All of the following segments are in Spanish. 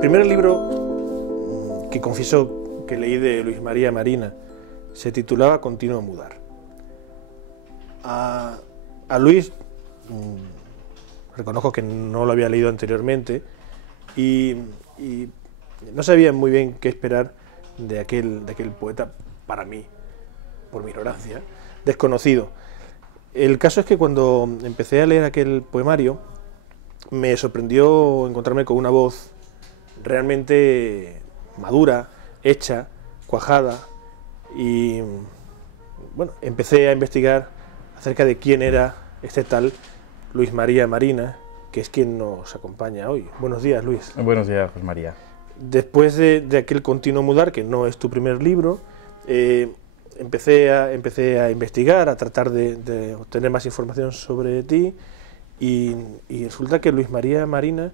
primer libro que confieso que leí de Luis María Marina se titulaba Continuo mudar. A Luis reconozco que no lo había leído anteriormente y no sabía muy bien qué esperar de aquel poeta, para mí, por mi ignorancia, desconocido. El caso es que cuando empecé a leer aquel poemario me sorprendió encontrarme con una voz realmente madura, hecha, cuajada, y bueno, empecé a investigar acerca de quién era este tal Luis María Marina, que es quien nos acompaña hoy. Buenos días, Luis. Buenos días, José María. Después de aquel Continuo mudar, que no es tu primer libro, empecé a investigar, a tratar de obtener más información sobre ti, y resulta que Luis María Marina,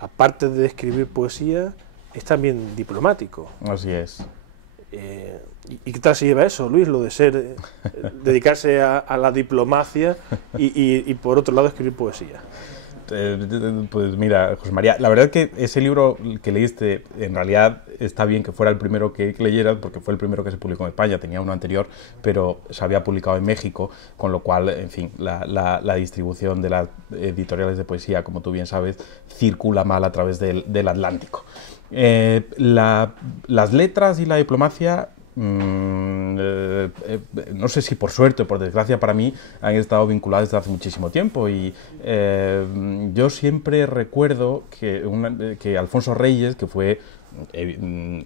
aparte de escribir poesía, es también diplomático. Así es. ¿Y qué tal se lleva eso, Luis, lo de ser dedicarse a la diplomacia y por otro lado escribir poesía? Pues mira, José María, la verdad es que ese libro que leíste, en realidad está bien que fuera el primero que leyeras, porque fue el primero que se publicó en España. Tenía uno anterior, pero se había publicado en México, con lo cual, en fin, la distribución de las editoriales de poesía, como tú bien sabes, circula mal a través del Atlántico. Las letras y la diplomacia, no sé si por suerte o por desgracia para mí, han estado vinculadas desde hace muchísimo tiempo, y yo siempre recuerdo que Alfonso Reyes, que fue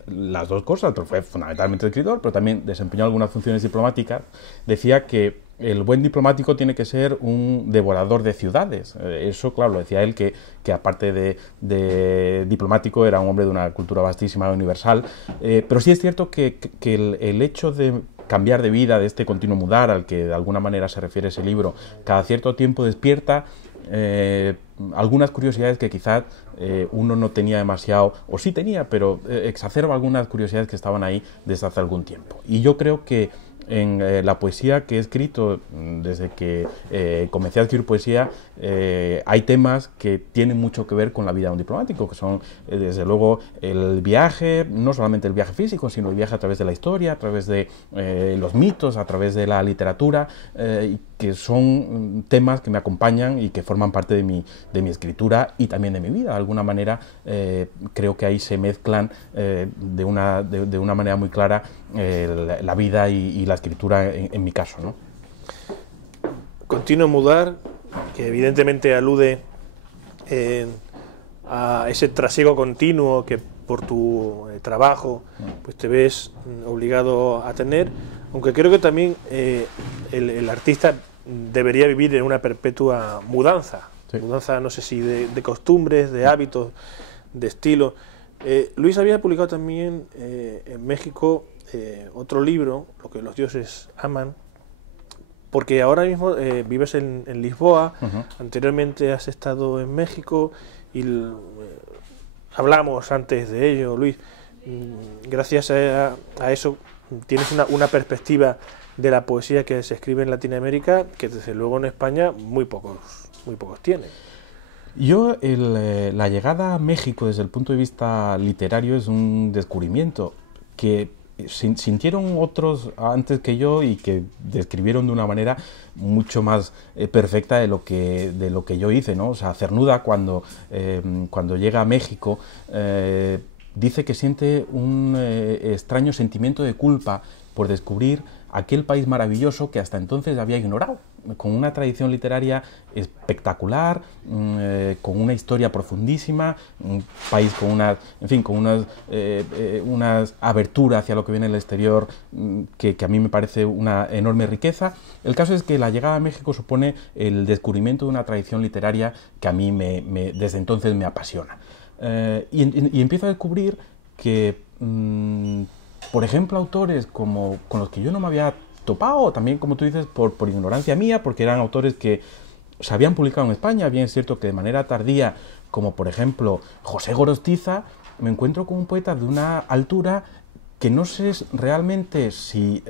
las dos cosas, pero fue fundamentalmente escritor, pero también desempeñó algunas funciones diplomáticas, decía que el buen diplomático tiene que ser un devorador de ciudades. Eso, claro, lo decía él, que aparte de diplomático era un hombre de una cultura vastísima, universal. Pero sí es cierto que el hecho de cambiar de vida, de este continuo mudar al que de alguna manera se refiere ese libro, cada cierto tiempo despierta algunas curiosidades que quizás uno no tenía demasiado, o sí tenía, pero exacerba algunas curiosidades que estaban ahí desde hace algún tiempo. Y yo creo que en la poesía que he escrito, desde que comencé a escribir poesía, hay temas que tienen mucho que ver con la vida de un diplomático, que son, desde luego, el viaje, no solamente el viaje físico, sino el viaje a través de la historia, a través de los mitos, a través de la literatura, que son temas que me acompañan y que forman parte de mi escritura y también de mi vida. De alguna manera, creo que ahí se mezclan de una manera muy clara la vida y la escritura en mi caso, ¿no? Continuo mudar, que evidentemente alude a ese trasiego continuo que por tu trabajo pues te ves obligado a tener, aunque creo que también el artista debería vivir en una perpetua mudanza. Sí. Mudanza, no sé si de costumbres, de hábitos, de estilo. Luis había publicado también en México otro libro, Lo que los dioses aman, porque ahora mismo vives en Lisboa. Anteriormente has estado en México y hablamos antes de ello, Luis. Gracias a eso tienes una perspectiva de la poesía que se escribe en Latinoamérica que desde luego en España muy pocos tienen. Yo, la llegada a México desde el punto de vista literario es un descubrimiento que sintieron otros antes que yo y que describieron de una manera mucho más perfecta de lo que yo hice, ¿no? O sea, Cernuda, cuando llega a México, dice que siente un extraño sentimiento de culpa por descubrir aquel país maravilloso que hasta entonces había ignorado, con una tradición literaria espectacular, con una historia profundísima, un país con unas abertura hacia lo que viene del exterior que a mí me parece una enorme riqueza. El caso es que la llegada a México supone el descubrimiento de una tradición literaria que a mí desde entonces me apasiona. Y empiezo a descubrir que por ejemplo, autores con los que yo no me había topado, también, como tú dices, por ignorancia mía, porque eran autores que se habían publicado en España, bien es cierto que de manera tardía, como por ejemplo José Gorostiza, me encuentro con un poeta de una altura que no sé realmente si,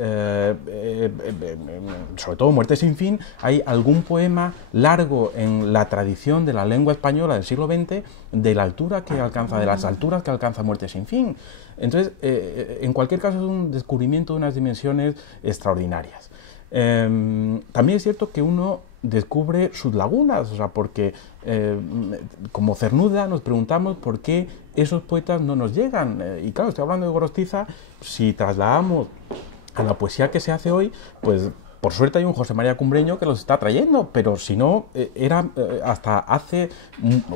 sobre todo Muerte sin fin, hay algún poema largo en la tradición de la lengua española del siglo XX de la altura que alcanza, de las alturas que alcanza Muerte sin fin. Entonces, en cualquier caso es un descubrimiento de unas dimensiones extraordinarias. También es cierto que uno descubre sus lagunas, o sea, porque como Cernuda nos preguntamos por qué esos poetas no nos llegan. Y claro, estoy hablando de Gorostiza, si trasladamos a la poesía que se hace hoy, pues por suerte hay un José María Cumbreño que los está trayendo, pero si no, era hasta hace,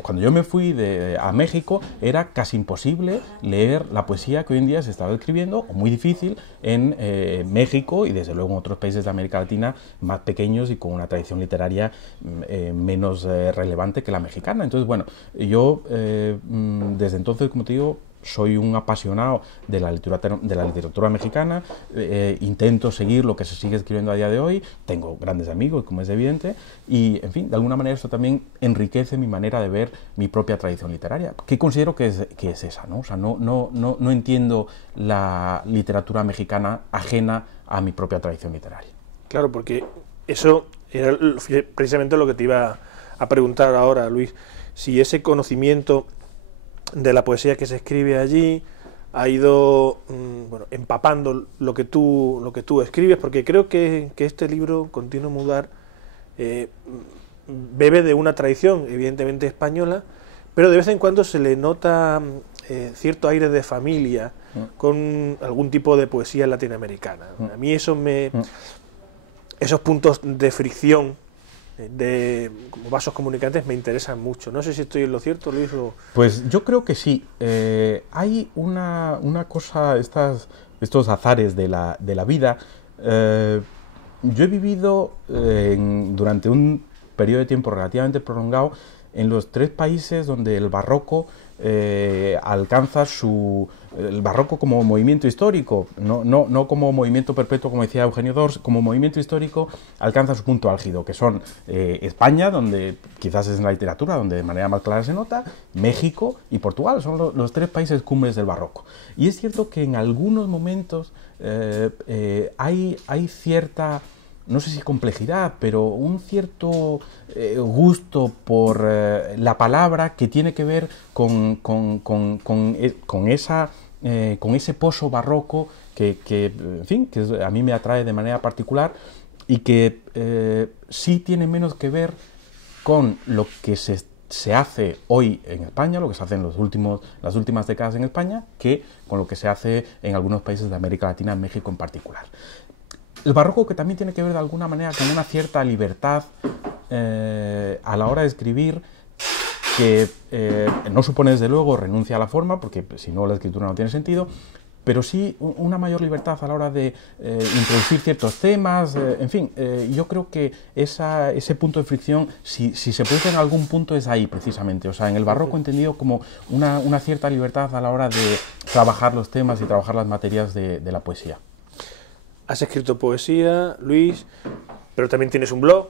cuando yo me fui a México, era casi imposible leer la poesía que hoy en día se estaba escribiendo, o muy difícil, en México y desde luego en otros países de América Latina más pequeños y con una tradición literaria menos relevante que la mexicana. Entonces, bueno, yo desde entonces, como te digo, soy un apasionado de la literatura mexicana, intento seguir lo que se sigue escribiendo a día de hoy, tengo grandes amigos, como es evidente, y, en fin, de alguna manera esto también enriquece mi manera de ver mi propia tradición literaria, que considero que es esa, ¿no? O sea, no entiendo la literatura mexicana ajena a mi propia tradición literaria. Claro, porque eso era precisamente lo que te iba a preguntar ahora, Luis, si ese conocimiento de la poesía que se escribe allí ha ido bueno, empapando lo que tú escribes, porque creo que este libro, Continuo Mudar, bebe de una tradición evidentemente española, pero de vez en cuando se le nota cierto aire de familia con algún tipo de poesía latinoamericana. A mí esos puntos de fricción como vasos comunicantes me interesan mucho. No sé si estoy en lo cierto, Luis. Pues yo creo que sí. Hay una cosa, estos azares de la vida. Yo he vivido durante un periodo de tiempo relativamente prolongado en los 3 países donde el barroco alcanza el barroco como movimiento histórico, no como movimiento perpetuo, como decía Eugenio Dors, como movimiento histórico alcanza su punto álgido, que son España, donde quizás es en la literatura donde de manera más clara se nota, México y Portugal, son los 3 países cumbres del barroco. Y es cierto que en algunos momentos hay cierta, no sé si complejidad, pero un cierto gusto por la palabra que tiene que ver con ese pozo barroco que en fin, que a mí me atrae de manera particular y que sí tiene menos que ver con lo que se hace hoy en España, lo que se hace en las últimas décadas en España, que con lo que se hace en algunos países de América Latina, en México en particular. El barroco que también tiene que ver de alguna manera con una cierta libertad a la hora de escribir, que no supone desde luego renuncia a la forma, porque si no la escritura no tiene sentido, pero sí una mayor libertad a la hora de introducir ciertos temas, en fin, yo creo que ese punto de fricción, si se produce en algún punto, es ahí precisamente, o sea, en el barroco entendido como una cierta libertad a la hora de trabajar los temas y trabajar las materias de la poesía. Has escrito poesía, Luis, pero también tienes un blog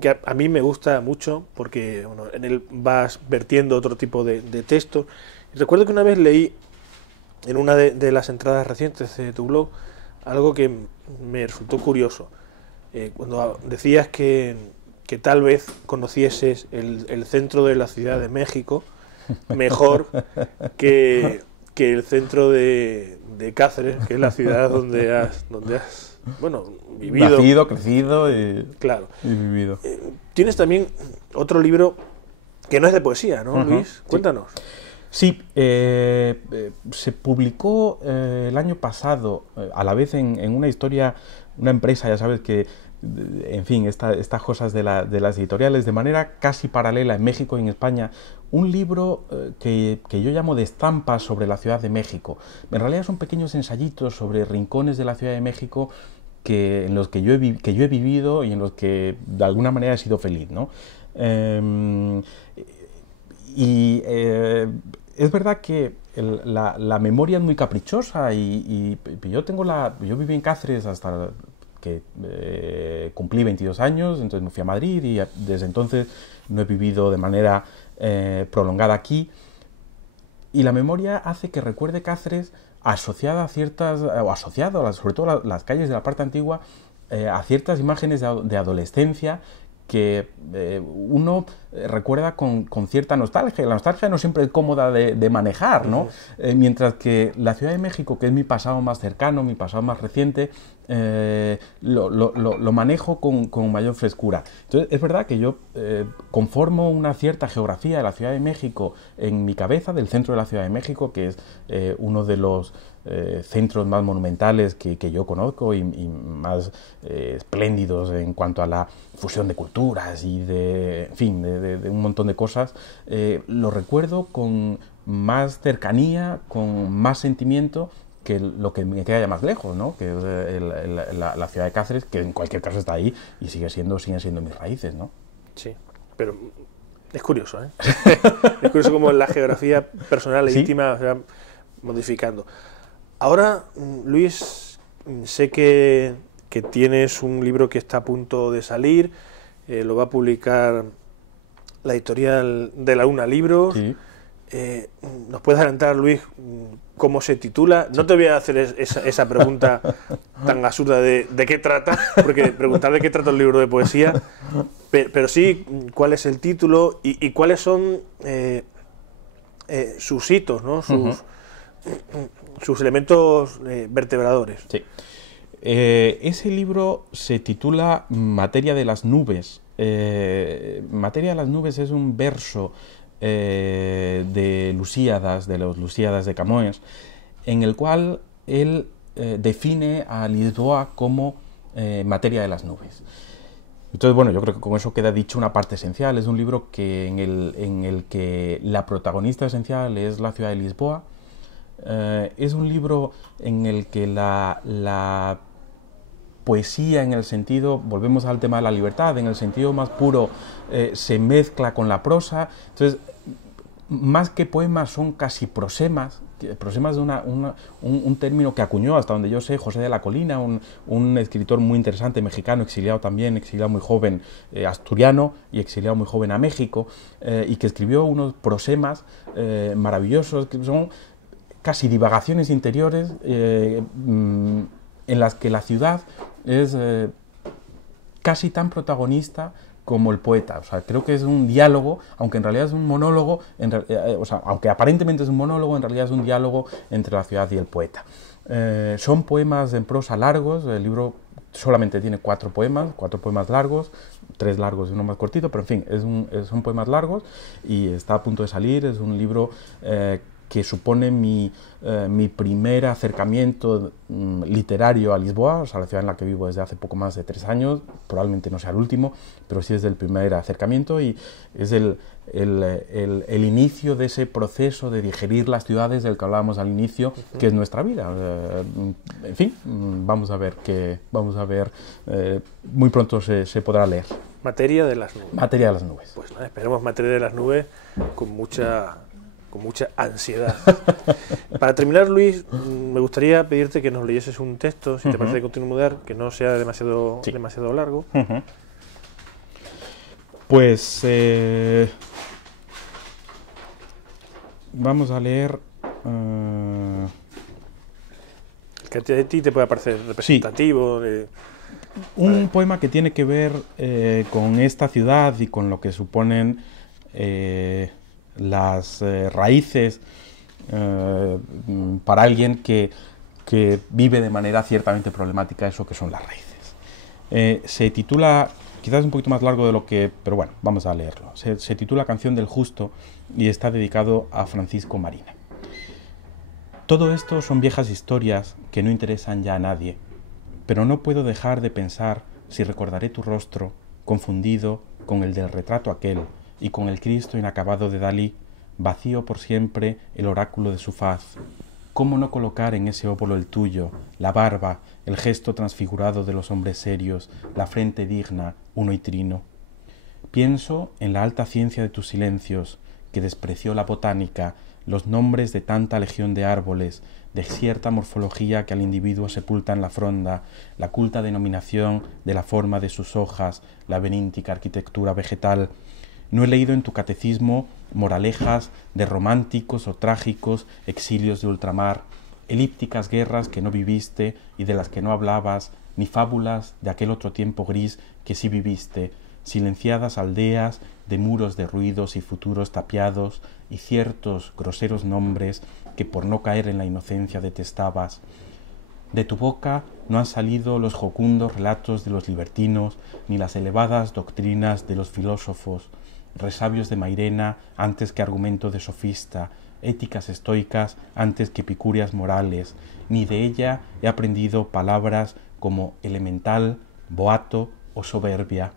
que a mí me gusta mucho porque bueno, en él vas vertiendo otro tipo de textos. Y recuerdo que una vez leí en una de las entradas recientes de tu blog algo que me resultó curioso. Cuando decías que tal vez conocieses el centro de la Ciudad de México mejor que el centro de Cáceres, que es la ciudad donde has bueno, vivido. Nacido, crecido y, claro. Y vivido. Tienes también otro libro que no es de poesía, ¿no, Luis? Cuéntanos. Sí, se publicó el año pasado, a la vez en una historia, una empresa, ya sabes que, en fin, estas cosas de las editoriales, de manera casi paralela en México y en España, un libro que yo llamo de estampas sobre la Ciudad de México. En realidad son pequeños ensayitos sobre rincones de la Ciudad de México en los que yo he vivido y en los que de alguna manera he sido feliz, ¿no? Es verdad que la memoria es muy caprichosa y yo viví en Cáceres hasta que cumplí 22 años, entonces me fui a Madrid y desde entonces no he vivido de manera prolongada aquí. y la memoria hace que recuerde Cáceres asociada a ciertas, o asociado, sobre todo las calles de la parte antigua, a ciertas imágenes de adolescencia que uno recuerda con cierta nostalgia. La nostalgia no siempre es cómoda de manejar, ¿no? Mientras que la Ciudad de México, que es mi pasado más cercano, mi pasado más reciente, lo manejo con mayor frescura. Entonces, es verdad que yo conformo una cierta geografía de la Ciudad de México en mi cabeza, del centro de la Ciudad de México, que es uno de los centros más monumentales que yo conozco y más espléndidos en cuanto a la fusión de culturas y de un montón de cosas. Lo recuerdo con más cercanía, con más sentimiento que lo que me queda ya más lejos, ¿no? Que es la ciudad de Cáceres, que en cualquier caso está ahí y siguen siendo mis raíces, ¿no? Sí, pero es curioso, ¿eh? Es curioso cómo la geografía personal e íntima se va modificando. Ahora, Luis, sé que tienes un libro que está a punto de salir, lo va a publicar la editorial de la Una Libros. Sí. ¿Nos puedes adelantar, Luis, cómo se titula? No te voy a hacer esa pregunta tan absurda de qué trata, porque preguntar de qué trata el libro de poesía, pero sí cuál es el título y cuáles son sus hitos, ¿no? Sus elementos vertebradores. Sí. Ese libro se titula Materia de las nubes. Materia de las nubes es un verso de Lusíadas, de los Lusíadas de Camões, en el cual él define a Lisboa como materia de las nubes. Entonces, bueno, yo creo que con eso queda dicho una parte esencial. Es un libro en el que la protagonista esencial es la ciudad de Lisboa. Es un libro en el que la poesía, en el sentido, volvemos al tema de la libertad, en el sentido más puro, se mezcla con la prosa. Entonces, más que poemas, son casi prosemas. Prosemas de un término que acuñó, hasta donde yo sé, José de la Colina, un escritor muy interesante, mexicano, exiliado también, exiliado muy joven, asturiano, y exiliado muy joven a México, y que escribió unos prosemas maravillosos, que son casi divagaciones interiores, en las que la ciudad es casi tan protagonista como el poeta. O sea, creo que es un diálogo, aunque en realidad es un monólogo, aunque aparentemente es un monólogo, en realidad es un diálogo entre la ciudad y el poeta. Son poemas en prosa largos. El libro solamente tiene 4 poemas largos, 3 largos y uno más cortito, pero en fin, son poemas largos y está a punto de salir. Es un libro que supone mi primer acercamiento literario a Lisboa, o sea, la ciudad en la que vivo desde hace poco más de 3 años, probablemente no sea el último, pero sí es el primer acercamiento y es el inicio de ese proceso de digerir las ciudades del que hablábamos al inicio, que es nuestra vida. En fin, vamos a ver, muy pronto se podrá leer. Materia de las nubes. Materia de las nubes. Pues nada, esperemos Materia de las nubes con mucha ansiedad. Para terminar, Luis, me gustaría pedirte que nos leyeses un texto, si te parece de continuidad, que no sea demasiado largo. Pues vamos a leer que a ti te pueda parecer representativo. Un poema que tiene que ver con esta ciudad y con lo que suponen las raíces para alguien que vive de manera ciertamente problemática eso que son las raíces. Se titula, quizás un poquito más largo de lo que, pero bueno, vamos a leerlo. Se titula Canción del Justo y está dedicado a Francisco Marina. Todo esto son viejas historias que no interesan ya a nadie, pero no puedo dejar de pensar si recordaré tu rostro confundido con el del retrato aquel y con el Cristo inacabado de Dalí, vacío por siempre el oráculo de su faz. ¿Cómo no colocar en ese óvulo el tuyo, la barba, el gesto transfigurado de los hombres serios, la frente digna, uno y trino? Pienso en la alta ciencia de tus silencios, que despreció la botánica, los nombres de tanta legión de árboles, de cierta morfología que al individuo sepulta en la fronda, la culta denominación de la forma de sus hojas, la beníntica arquitectura vegetal. No he leído en tu catecismo moralejas de románticos o trágicos exilios de ultramar, elípticas guerras que no viviste y de las que no hablabas, ni fábulas de aquel otro tiempo gris que sí viviste, silenciadas aldeas de muros de ruidos y futuros tapiados y ciertos groseros nombres que por no caer en la inocencia detestabas. De tu boca no han salido los jocundos relatos de los libertinos ni las elevadas doctrinas de los filósofos, resabios de Mairena antes que argumento de sofista, éticas estoicas antes que epicúreas morales, ni de ella he aprendido palabras como elemental, boato o soberbia.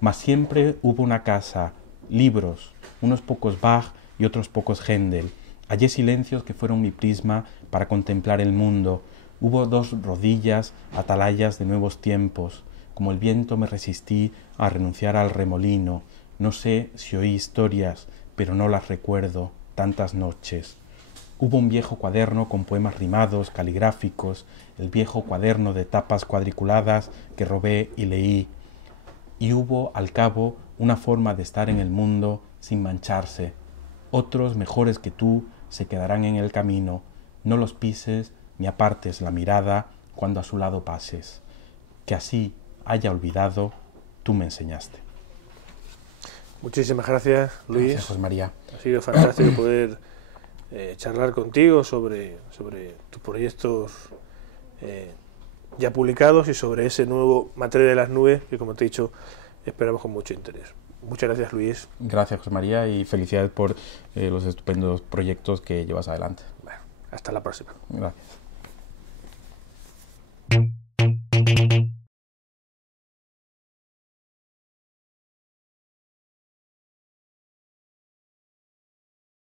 Mas siempre hubo una casa, libros, unos pocos Bach y otros pocos Händel. Hallé silencios que fueron mi prisma para contemplar el mundo. Hubo dos rodillas, atalayas de nuevos tiempos. Como el viento me resistí a renunciar al remolino. No sé si oí historias, pero no las recuerdo, tantas noches. Hubo un viejo cuaderno con poemas rimados, caligráficos, el viejo cuaderno de tapas cuadriculadas que robé y leí. Y hubo, al cabo, una forma de estar en el mundo sin mancharse. Otros, mejores que tú, se quedarán en el camino. No los pises ni apartes la mirada cuando a su lado pases. Que así haya olvidado, tú me enseñaste. Muchísimas gracias, Luis. Gracias, José María. Ha sido fantástico poder charlar contigo sobre tus proyectos ya publicados y sobre ese nuevo Materia de las Nubes que, como te he dicho, esperamos con mucho interés. Muchas gracias, Luis. Gracias, José María, y felicidades por los estupendos proyectos que llevas adelante. Bueno, hasta la próxima. Gracias.